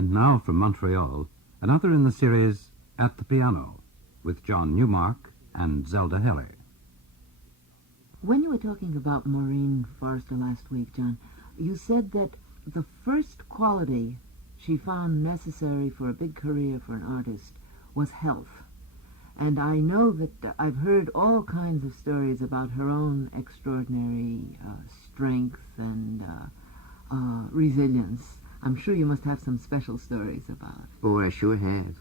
And now from Montreal, another in the series At the Piano, with John Newmark and Zelda Heller. When you were talking about Maureen Forrester last week, John, you said that the first quality she found necessary for a big career for an artist was health. And I know that I've heard all kinds of stories about her own extraordinary strength and resilience. I'm sure you must have some special stories about. Oh, I sure have.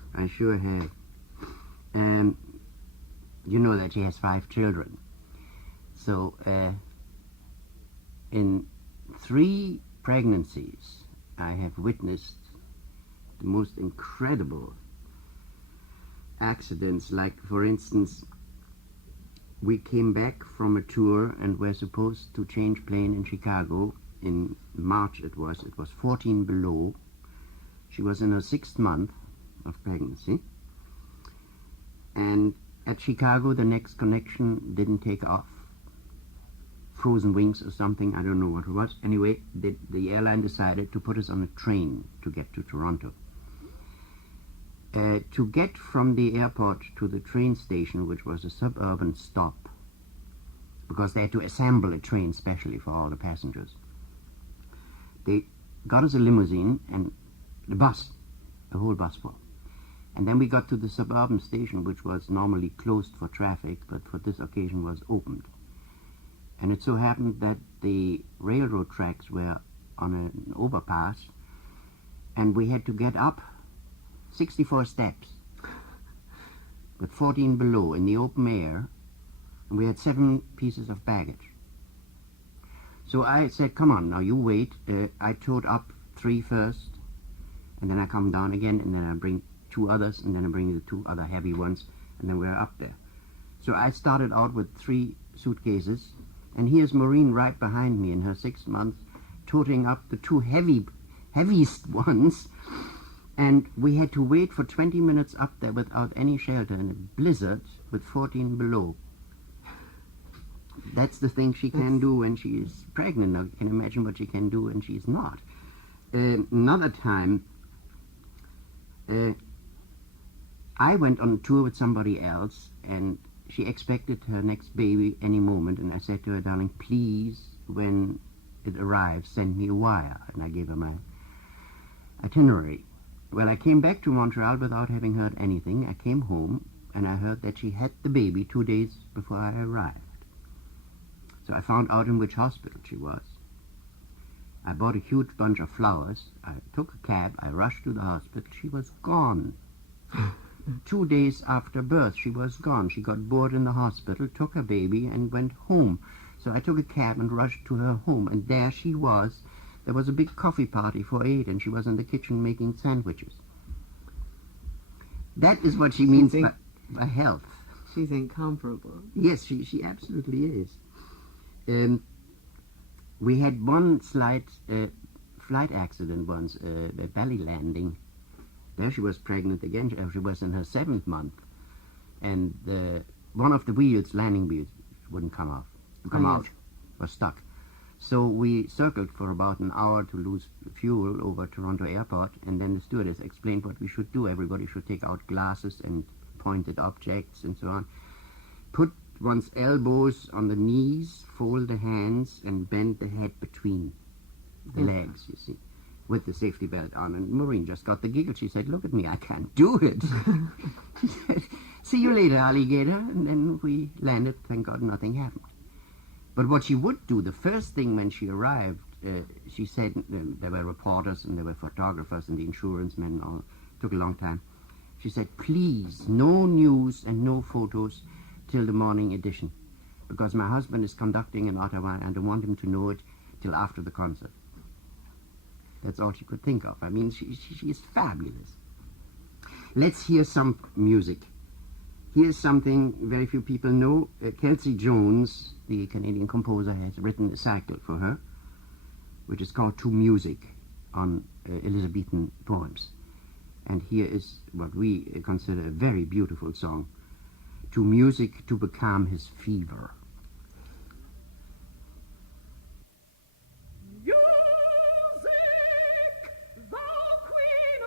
You know that she has 5 children. So, in 3 pregnancies, I have witnessed the most incredible accidents. Like, for instance, we came back from a tour and were supposed to change plane in Chicago. In March it was 14 below. She was in her 6th month of pregnancy. And at Chicago, the next connection didn't take off. Frozen wings or something, I don't know what it was. Anyway, the airline decided to put us on a train to get to Toronto. To get from the airport to the train station, which was a suburban stop, because they had to assemble a train specially for all the passengers, they got us a limousine and a bus, a whole bus full. And then we got to the suburban station, which was normally closed for traffic, but for this occasion was opened. And it so happened that the railroad tracks were on an overpass, and we had to get up 64 steps with 14 below in the open air, and we had 7 pieces of baggage. So I said, come on, now you wait. I towed up 3 first, and then I come down again, and then I bring 2 others, and then I bring the 2 other heavy ones, and then we're up there. So I started out with 3 suitcases, and here's Maureen right behind me in her 6th month, toting up the 2 heaviest ones, and we had to wait for 20 minutes up there without any shelter in a blizzard with 14 below. That's the thing she can do when she is pregnant. Now you can imagine what she can do when she's not. Another time, I went on a tour with somebody else, and she expected her next baby any moment, and I said to her, darling, please, when it arrives, send me a wire. And I gave her my itinerary. Well, I came back to Montreal without having heard anything. I came home, and I heard that she had the baby 2 days before I arrived. So I found out in which hospital she was. I bought a huge bunch of flowers. I took a cab. I rushed to the hospital. She was gone. 2 days after birth, she was gone. She got bored in the hospital, took her baby, and went home. So I took a cab and rushed to her home, and there she was. There was a big coffee party for 8, and she was in the kitchen making sandwiches. That is what she means by health. She's incomparable. Yes, she absolutely is. We had one slight flight accident once, a belly landing. There she was pregnant again. She was in her 7th month, and one of the wheels, landing wheels, wouldn't come out, was stuck. So we circled for about an hour to lose fuel over Toronto Airport, and then the stewardess explained what we should do. Everybody should take out glasses and pointed objects and so on. Put one's elbows on the knees, fold the hands, and bend the head between the legs, you see, with the safety belt on. And Maureen just got the giggle. She said, look at me, I can't do it. She said, see you later, alligator. And then we landed. Thank God nothing happened. But what she would do, the first thing when she arrived, she said, there were reporters and there were photographers and the insurance men, all took a long time. She said, please, no news and no photos till the morning edition, because my husband is conducting in Ottawa and I don't want him to know it till after the concert. That's all she could think of. I mean, she is fabulous. Let's hear some music. Here's something very few people know. Kelsey Jones, the Canadian composer, has written a cycle for her, which is called To Music, on Elizabethan poems. And here is what we consider a very beautiful song, To Music to Becalm His Fever. Music, thou queen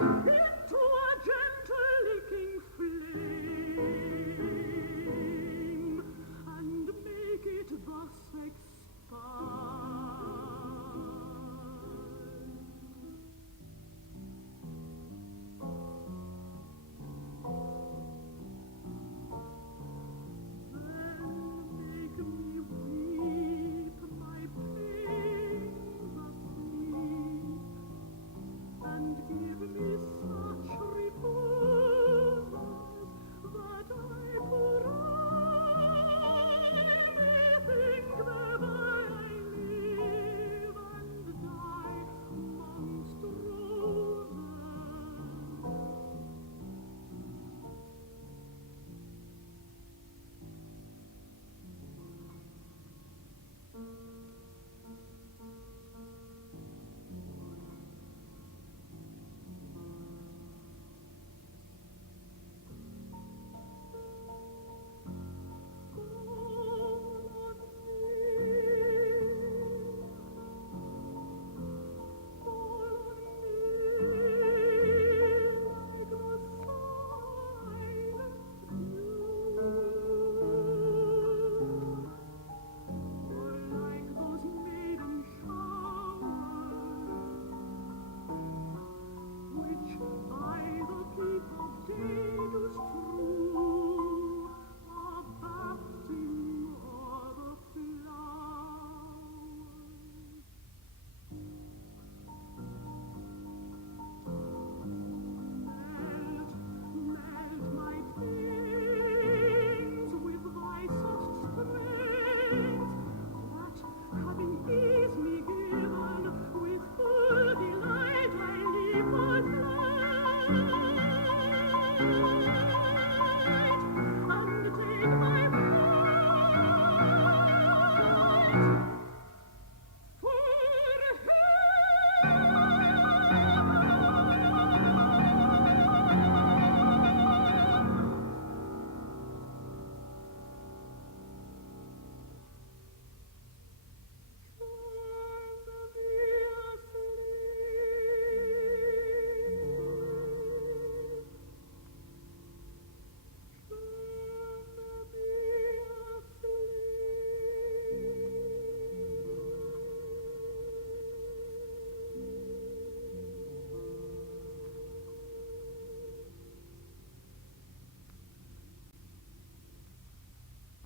into a gentle licking flame, and make it thus expand.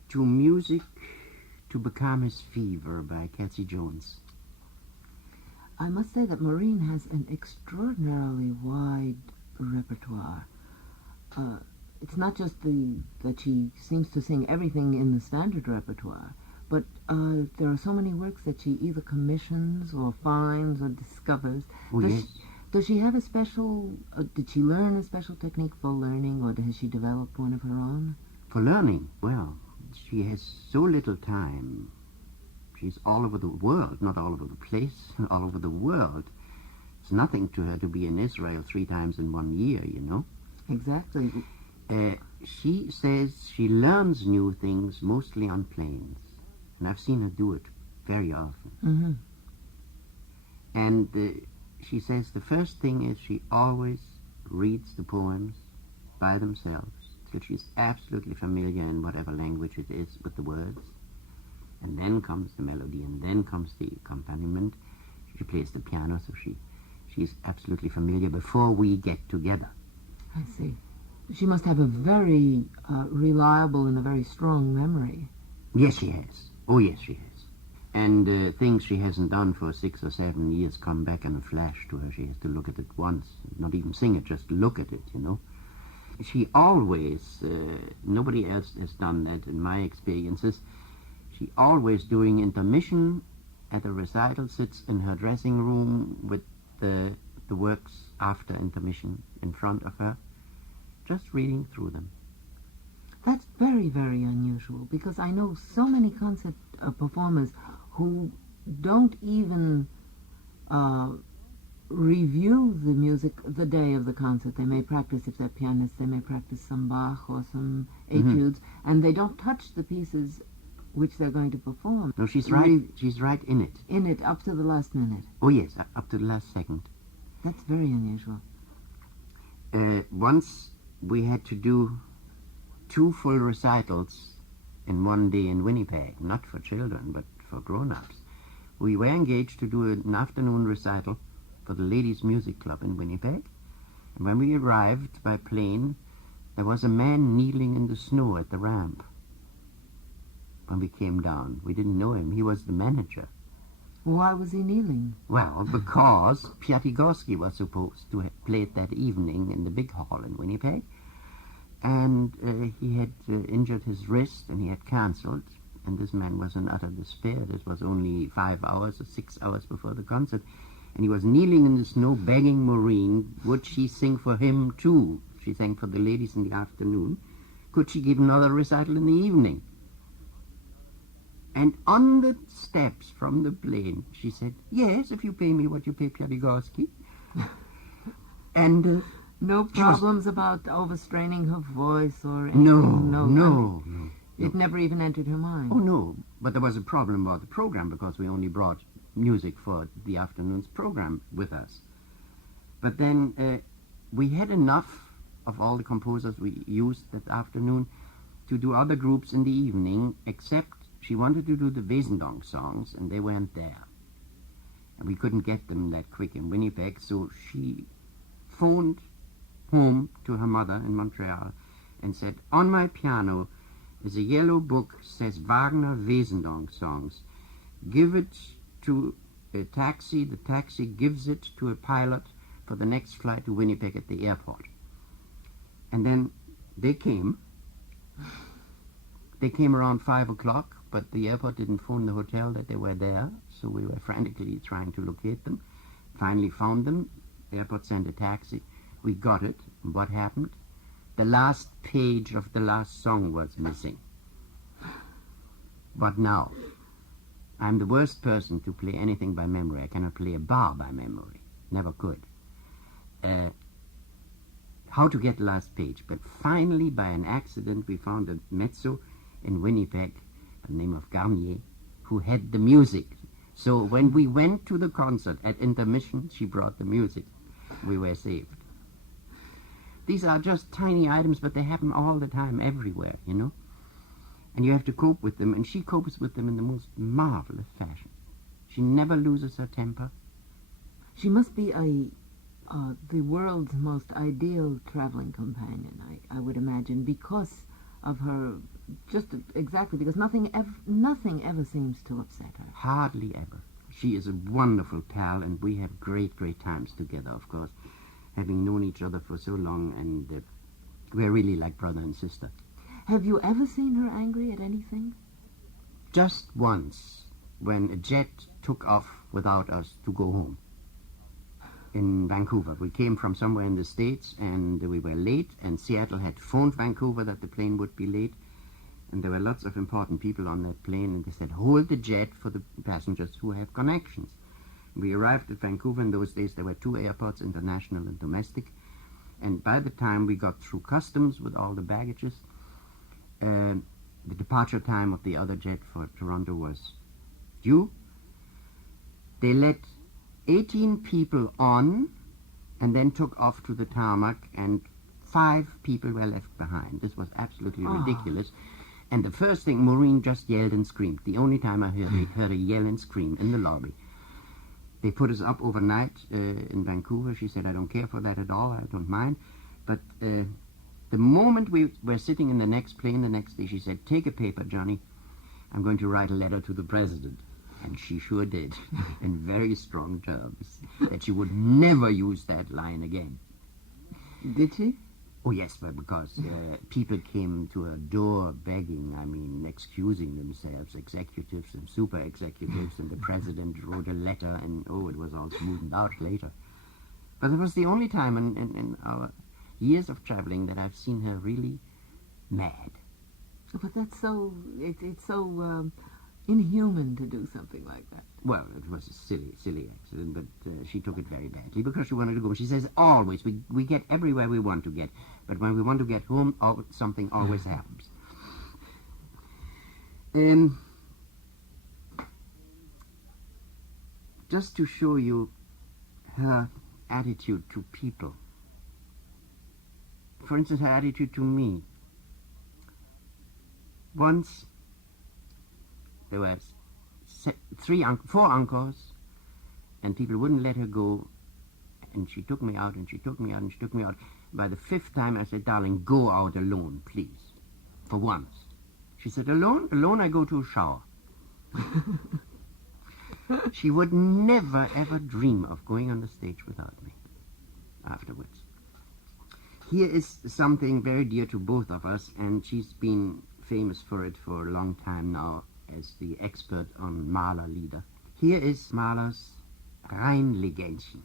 To Music to Become His Fever by Cathy Jones. I must say that Maureen has an extraordinarily wide repertoire. It's not just that she seems to sing everything in the standard repertoire, but there are so many works that she either commissions or finds or discovers. Does she have a special, did she learn a special technique for learning, or has she developed one of her own? For learning? Well, she has so little time. She's all over the world, not all over the place, all over the world. It's nothing to her to be in Israel 3 times in 1 year, you know. Exactly. She says she learns new things mostly on planes. And I've seen her do it very often. Mm-hmm. And she says the first thing is she always reads the poems by themselves till she's absolutely familiar in whatever language it is with the words. And then comes the melody, and then comes the accompaniment. She plays the piano, so she's absolutely familiar before we get together. I see. She must have a very reliable and a very strong memory. Yes, she has. Oh, yes, she has. And things she hasn't done for 6 or 7 years come back in a flash to her. She has to look at it once, not even sing it, just look at it, you know. She always, nobody else has done that in my experiences, she always during intermission at a recital sits in her dressing room with the works after intermission in front of her, just reading through them. That's very, very unusual, because I know so many concert performers who don't even review the music the day of the concert. They may practice, if they're pianists, they may practice some Bach or some etudes, and they don't touch the pieces which they're going to perform. No, she's right. She's right in it. In it, up to the last minute. Oh, yes, up to the last second. That's very unusual. Once we had to do 2 full recitals in one day in Winnipeg, not for children, but for grown-ups. We were engaged to do an afternoon recital for the Ladies' Music Club in Winnipeg. And when we arrived by plane, there was a man kneeling in the snow at the ramp. When we came down, we didn't know him. He was the manager. Why was he kneeling? Well, because Piatigorsky was supposed to have played that evening in the big hall in Winnipeg, and he had injured his wrist and he had cancelled, and this man was in utter despair. This was only 5 hours or 6 hours before the concert, and he was kneeling in the snow begging Maureen, would she sing for him too? She sang for the ladies in the afternoon. Could she give another recital in the evening? And on the steps from the plane, she said, yes, if you pay me what you pay Piatigorsky. And no problems about overstraining her voice or anything? No. It never even entered her mind? Oh, no. But there was a problem about the program because we only brought music for the afternoon's program with us. But then we had enough of all the composers we used that afternoon to do other groups in the evening, except she wanted to do the Wesendonck songs, and they weren't there. And we couldn't get them that quick in Winnipeg, so she phoned home to her mother in Montreal and said, on my piano is a yellow book, says Wagner Wesendonck songs. Give it to a taxi. The taxi gives it to a pilot for the next flight to Winnipeg at the airport. And then they came. They came around 5 o'clock, but the airport didn't phone the hotel that they were there, so we were frantically trying to locate them. Finally found them. The airport sent a taxi. We got it. And what happened? The last page of the last song was missing. But now, I'm the worst person to play anything by memory. I cannot play a bar by memory. Never could. How to get the last page. But finally, by an accident, we found a mezzo in Winnipeg, by the name of Garnier, who had the music. So when we went to the concert at intermission, she brought the music. We were saved. These are just tiny items, but they happen all the time, everywhere, you know. And you have to cope with them, and she copes with them in the most marvelous fashion. She never loses her temper. She must be the world's most ideal traveling companion, I would imagine, because of her, just exactly, because nothing ever seems to upset her. Hardly ever. She is a wonderful pal, and we have great, great times together, of course, having known each other for so long, and we're really like brother and sister. Have you ever seen her angry at anything? Just once, when a jet took off without us to go home. In Vancouver. We came from somewhere in the States, and we were late, and Seattle had phoned Vancouver that the plane would be late, and there were lots of important people on that plane, and they said, hold the jet for the passengers who have connections. We arrived at Vancouver. In those days there were 2 airports, international and domestic, and by the time we got through customs with all the baggages, the departure time of the other jet for Toronto was due. They let 18 people on and then took off to the tarmac, and 5 people were left behind. This was absolutely ridiculous. And the first thing, Maureen just yelled and screamed. The only time I heard her yell and scream in the lobby. They put us up overnight in Vancouver. She said, I don't care for that at all. I don't mind. But the moment we were sitting in the next plane the next day, she said, take a paper, Johnny. I'm going to write a letter to the president. And she sure did, in very strong terms, that she would never use that line again. Did she? Oh, yes, but because people came to her door begging, excusing themselves, executives and super executives, and the president wrote a letter, and, it was all smoothed out later. But it was the only time in our years of traveling that I've seen her really mad. But that's so, it's so inhuman to do something like that. Well, it was a silly accident, but she took it very badly because she wanted to go. She says, always, we get everywhere we want to get, but when we want to get home, something always happens. Just to show you her attitude to people, for instance, her attitude to me. Once there were four encores, and people wouldn't let her go, and she took me out, and she took me out, and she took me out. By the fifth time, I said, "Darling, go out alone, please, for once." She said, "Alone? Alone, I go to a shower." She would never, ever dream of going on the stage without me afterwards. Here is something very dear to both of us, and she's been famous for it for a long time now as the expert on Mahler Lieder. Here is Mahler's Rheinlegänchen.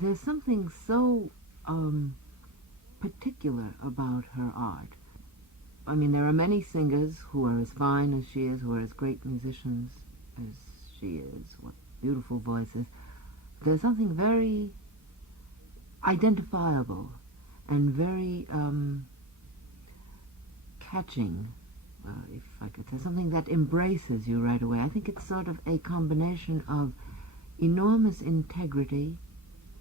There's something so particular about her art. I mean, there are many singers who are as fine as she is, who are as great musicians as she is, what beautiful voices. There's something very identifiable and very catching, if I could say, something that embraces you right away. I think it's sort of a combination of enormous integrity,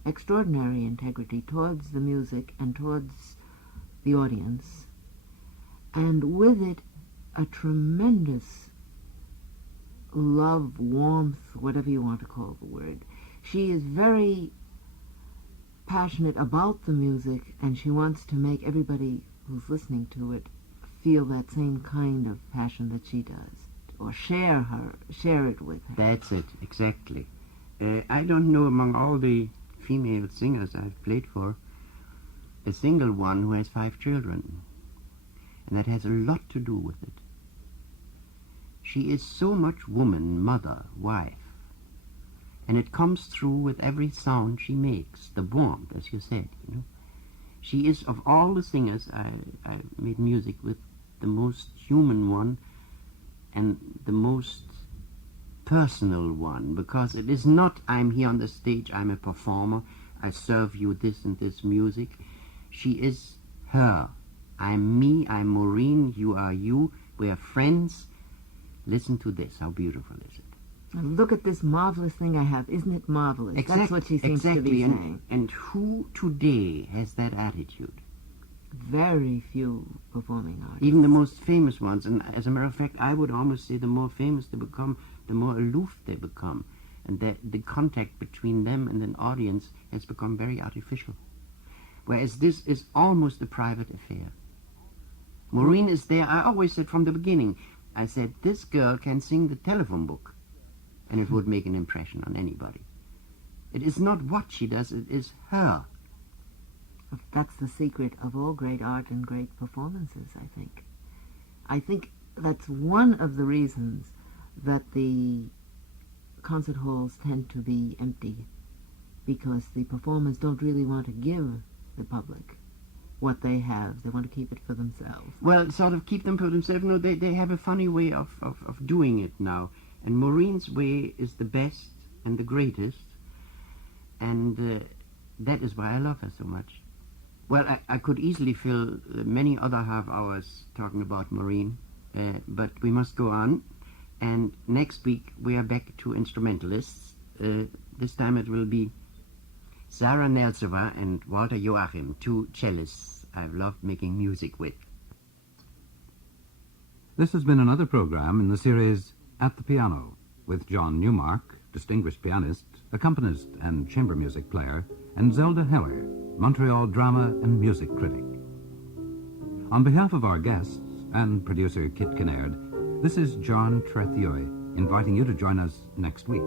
extraordinary integrity towards the music and towards the audience, and with it a tremendous love, warmth, whatever you want to call the word. She is very passionate about the music, and she wants to make everybody who's listening to it feel that same kind of passion that she does, or share it with her. That's it, exactly. I don't know, among all the female singers I've played for, a single one who has 5 children, and that has a lot to do with it. She is so much woman, mother, wife, and it comes through with every sound she makes, the warmth, as you said, you know. She is, of all the singers I made music with, the most human one and the most personal one, because it is not, I'm here on the stage, I'm a performer, I serve you this and this music. She is her. I'm me, I'm Maureen, you are you, we are friends. Listen to this, how beautiful is it? And look at this marvelous thing I have. Isn't it marvelous? That's what she seems to be saying. And who today has that attitude? Very few performing artists. Even the most famous ones. And as a matter of fact, I would almost say the more famous they become, the more aloof they become. And that the contact between them and an audience has become very artificial. Whereas this is almost a private affair. Maureen is there. I always said from the beginning, I said, this girl can sing the telephone book, and it would make an impression on anybody. It is not what she does, it is her. That's the secret of all great art and great performances, I think. I think that's one of the reasons that the concert halls tend to be empty, because the performers don't really want to give the public what they have. They want to keep it for themselves. Well, sort of keep them for themselves. No, they have a funny way of doing it now. And Maureen's way is the best and the greatest. And that is why I love her so much. Well, I could easily fill many other half hours talking about Maureen, but we must go on. And next week we are back to instrumentalists. This time it will be Zara Nelsova and Walter Joachim, 2 cellists I've loved making music with. This has been another program in the series At the Piano, with John Newmark, distinguished pianist, accompanist and chamber music player, and Zelda Heller, Montreal drama and music critic. On behalf of our guests and producer Kit Kinnaird, this is John Trethioi, inviting you to join us next week.